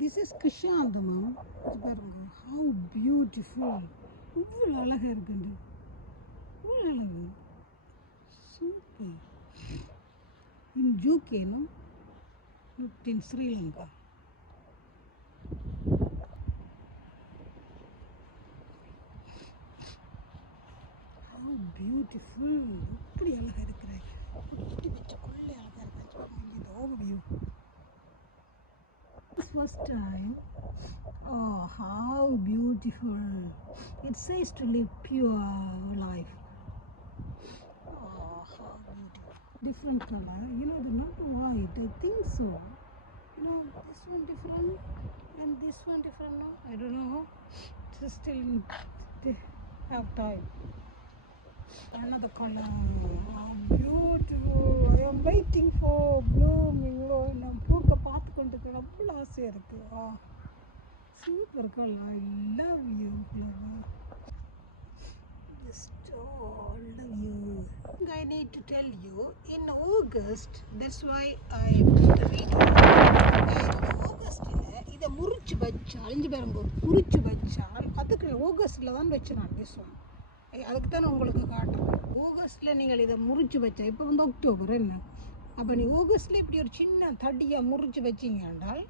This is கிருஷாந்தமம். இது பாருங்க, how beautiful. இவ்வளோ அழகாக இருக்குண்டு, இவ்வளோ அழகு, super. In ஜூகே, no, not in Sri Lanka. How beautiful. இப்படி அழகாக இருக்கிறேன், குட்டி வச்சக்குள்ளே அழகாக இருக்கிறேன். இந்த overview first time. Oh, how beautiful. It says to live pure life. Oh, how beautiful. Different color. You know, they're not white. I think so. You know, this one different and this one different. No, I don't know. It's still have time. Another color. Oh, beautiful. I am waiting for blooming. நான் பூக்க பார்த்து கொண்டு இருக்கிறேன், அவ்வளோ ஆசையாக இருக்குது. Super colour. I love you flower. Just I love you. I need to tell you, in August, that's why I put the video. In August இதை முறிச்சு வச்சால், இஞ்சி பாருங்க, முறிச்சு வச்சால் அதுக்கு ஆகஸ்டில் தான் வச்சு நான் பேசுவேன். அதுக்கு தான் உங்களுக்கு காட்டுறேன். ஆகஸ்ட்டில் நீங்கள் இதை முறிச்சு வச்சா, இப்போ வந்து அக்டோபர் என்ன, அப்போ நீ ஆகஸ்ட்டில் இப்படி ஒரு சின்ன தடியாக முறிச்சு வச்சிங்க என்றால்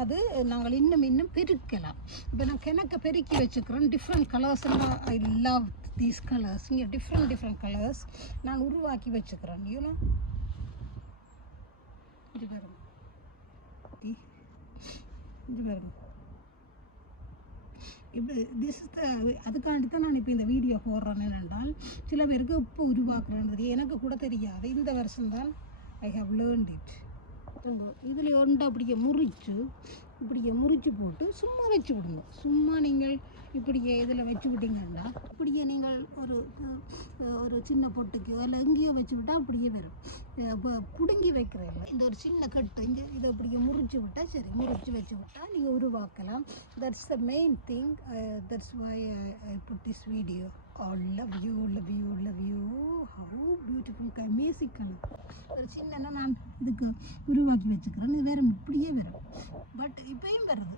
அது நாங்கள் இன்னும் பெருக்கலாம். இப்போ நான் கிணக்க பெருக்கி வச்சுக்கிறேன். Different colours, I love these colours. இங்கே டிஃப்ரெண்ட் கலர்ஸ் நான் உருவாக்கி வச்சுக்கிறேன். யூனோ, இது பாருங்க, இது பாருங்க. இப்போ திஸ் இஸ் த, அதுக்காண்டி தான் நான் இப்போ இந்த வீடியோ போடுறேன். என்னென்றால் சில பேருக்கு இப்போ உருவாக்குறேன்னு தெரியும், எனக்கு கூட தெரியாது. இந்த வருஷம்தான் ஐ ஹவ் லேர்ன்ட் இட். இதில் ஒன்று அப்படியே முறிச்சு போட்டு சும்மா வச்சு விடுங்க. சும்மா நீங்கள் இப்படியே இதில் வச்சு விட்டீங்கன்னா, இப்படியே நீங்கள் ஒரு சின்ன பொட்டுக்கோ இல்லை எங்கேயோ வச்சு விட்டால் அப்படியே வரும். இப்போ பிடுங்கி வைக்கிறேன், இந்த ஒரு சின்ன கட்டு இங்கே இதை அப்படியே முறிச்சு விட்டால் சரி, முறிச்சு வச்சு விட்டால் நீங்கள் உருவாக்கலாம். That's the main thing. That's why I put this video. Love you, love you, love you. How beautiful, amazing colour. ஒரு சின்ன நான் இதுக்கு உருவாக்கி வச்சுக்கிறேன். இது வேறு இப்படியே வரும், பட் இப்பயும் வருது.